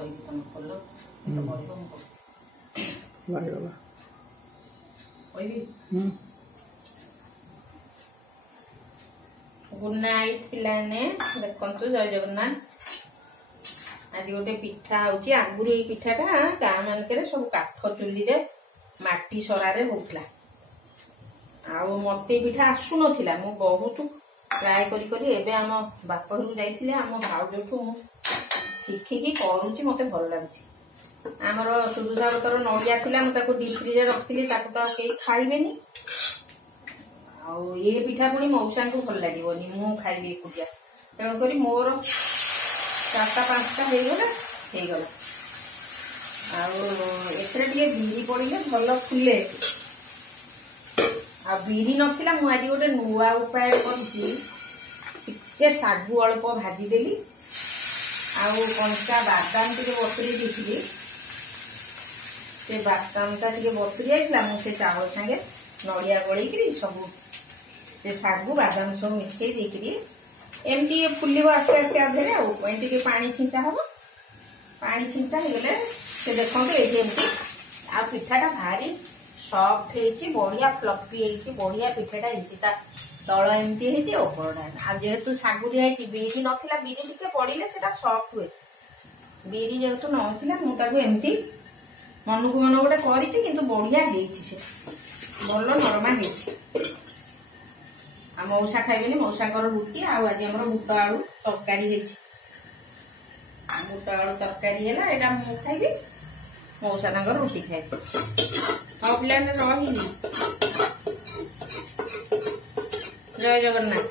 କହିବି ତମେ କଲ ତ କହିବ ମୁଁ କହିବି। गुड नाइट पिलाने देखु जय जगन्नाथ। आज गोटे पिठा होची आगुरी ये पिठाटा गाँ मानक सब काठ चुली रे माटी सरारे होउथला आउ मते पिठा आसु नथिला मु बहुत ट्राई करी करी एबे हम बाप घर जाइथिले हम भाउजठू मु शिखिकी करूची मते भल लागुची। हमर सुदुधावतर नड़िया थिला मु ताको डीप फ्रीज रखथिली ताको तो केही खाइबेनी आउ ये पिठा पुणी मौसा को भल लगे मु खाइली एकुटिया तेणुक मोर 4-5टा होगला आए बिरी पड़े भल फुले आ बिरी नथिला मु आज गोटे नुआ उपाय कर सागु अल्प भाजीदेली आउ कंचा बादाम टे बतुरी देती से बादामटा टे बतुरी आईला मुझे चावल सांगे नड़िया गलैक सब से सागु बादाम सब मिसई देकरी एमती फुल आस्ते आस्ते आधे आमती पानी छिंचा हम पानी छिंचा होगले से देखो ये आ पिठाटा भारी सफ्ट है बढ़िया फ्लफी है बढ़िया पिठाटा है तल एमती उपरटा जेहेतु सागु दिखाई बिरी नाला बिरी टिके पड़े से सफ्ट हुए बिरी जेहेतु नाला मुझे मन को मन गोटे कर बढ़िया भल नरमा मौसा खाइबेनी मौसा रुटी आज आम बुट आलू तरकारी बुट आलू तरकारी है यहाँ मुझे खाइबी मौसा रुटी खाइबे हाँ पिला रही जय जगन्नाथ।